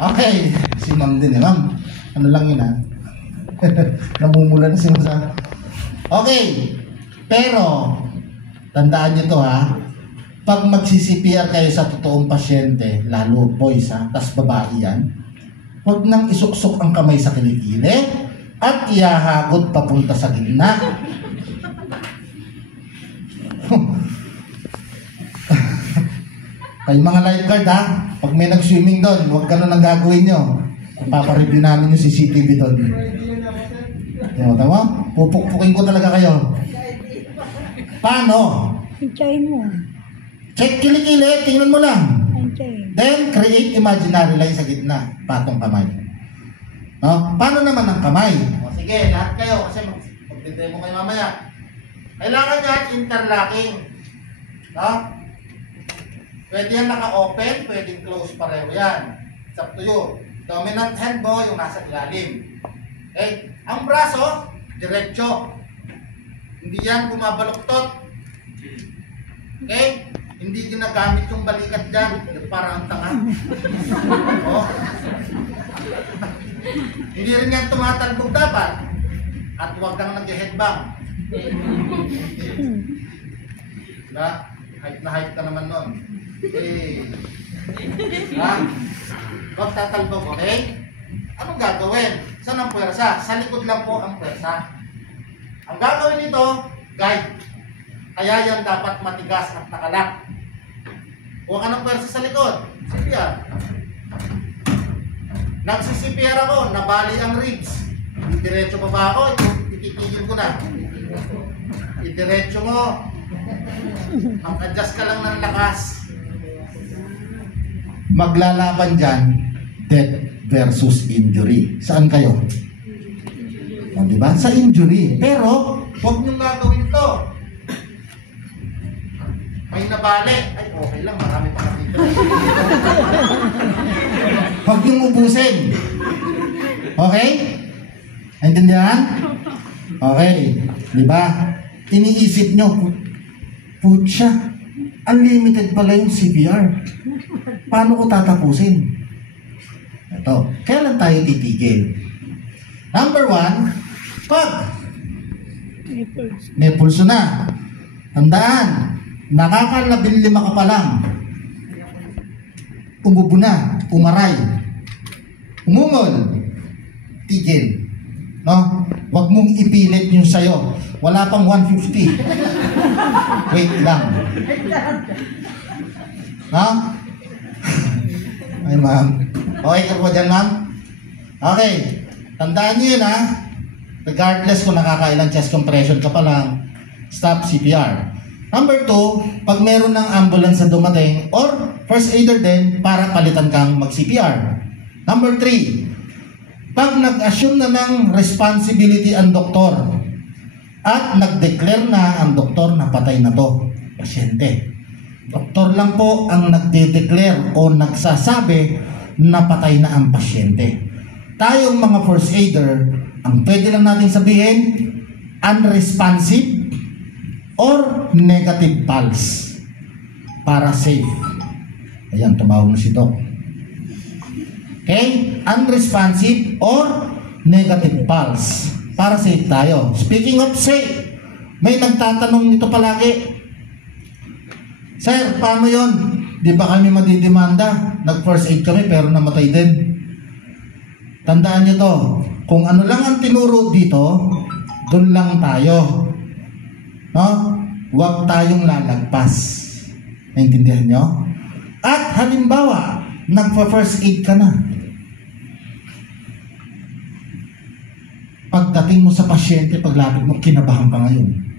Okay, si ma'am din eh. Ma'am, ano lang yun ha? Namumula na si ma'am. Okay, pero tandaan nyo to ha. Pag magsi-CPR kayo sa totoong pasyente, lalo boys ha, tas babae yan, huwag nang isuksok ang kamay sa kilikili at iahagod papunta sa gitna. Kay mga lifeguard ha, pag may nag-swimming doon, huwag ganun ang gagawin nyo. Papareview namin yung CCTV doon. Tama? Pupukpukin ko talaga kayo. Paano? Antayin mo. Check kilikili, tingnan mo lang. Antayin. Then, create imaginary line sa gitna. Patong kamay. No? Paano naman ang kamay? O, sige, lahat kayo. Kasi mag-demo kayo mamaya. Kailangan yan interlocking. No? Pwede yan naka-open, pwede close pareho yan. It's up to you. Dominant hand mo yung nasa ilalim. Okay? Ang braso, diretso. Hindi yan bumabaluktot. Okay? Hindi ginagamit yung balikat dyan. Parang ang tanga. Oh. Hindi rin yan tumatalbog dapat. At huwag kang nag-headbang. Diba? Hype na hype ka naman nun. Okay. Ha? Huwag tatalbog, okay? Anong gagawin? Saan ang puwersa? Sa likod lang po ang puwersa. Ang gagawin nito, guide. Kaya yan dapat matigas at nakalak. Huwag anong puwersa sa likod. CPR. Nagsi-CPR ako, nabali ang ribs. Diretso pa ba ako? Itigil ko na. Idiretso mo. Ang adjust ka lang ng lakas. Maglalaban dyan, death versus injury. Saan kayo? O, diba? Sa injury. Pero, huwag niyong gagawin ito. May nabali. Ay, okay lang. Marami pa nakita. Huwag niyong ubusin. Okay? Naintindihan? Okay. Diba? Iniisip nyo, putya, unlimited pala yung CPR. Paano ko tatapusin? Ito. Kailan tayo titigil? Number 1, pag may pulso na. Tandaan, nakaka-15 ka pa lang. Umubo na, umaray, umungol, tigil. No? Huwag mong ipilit yung sayo. Wala pang 150. Wait lang. No? Ay, ma'am. Okay ka po dyan, ma'am? Okay. Tandaan niyo yun, ha? Regardless kung nakakailang chest compression ka pa lang, stop CPR. Number 2, pag meron ng ambulance na dumating or first aider din para palitan kang mag-CPR. Number 3, pag nag-assume na ng responsibility ang doktor at nag-declare na ang doktor na patay na to, pasyente. Doktor lang po ang nagde-declare o nagsasabi na patay na ang pasyente. Tayong mga first aider, ang pwede lang natin sabihin, unresponsive or negative pulse para safe. Ayan, tumawag na si Doc. Okay? Unresponsive or negative pulse para safe tayo. Speaking of safe, may nagtatanong nito palagi, Sir, paano yon? Di ba kami madidemanda? Nag-first aid kami pero namatay din. Tandaan nyo to, kung ano lang ang tinuro dito, doon lang tayo. No? Huwag tayong lalagpas. Naintindihan nyo? At halimbawa, nagpa-first aid ka na. Pagdating mo sa pasyente, paglapit mo, kinabahan ka ngayon.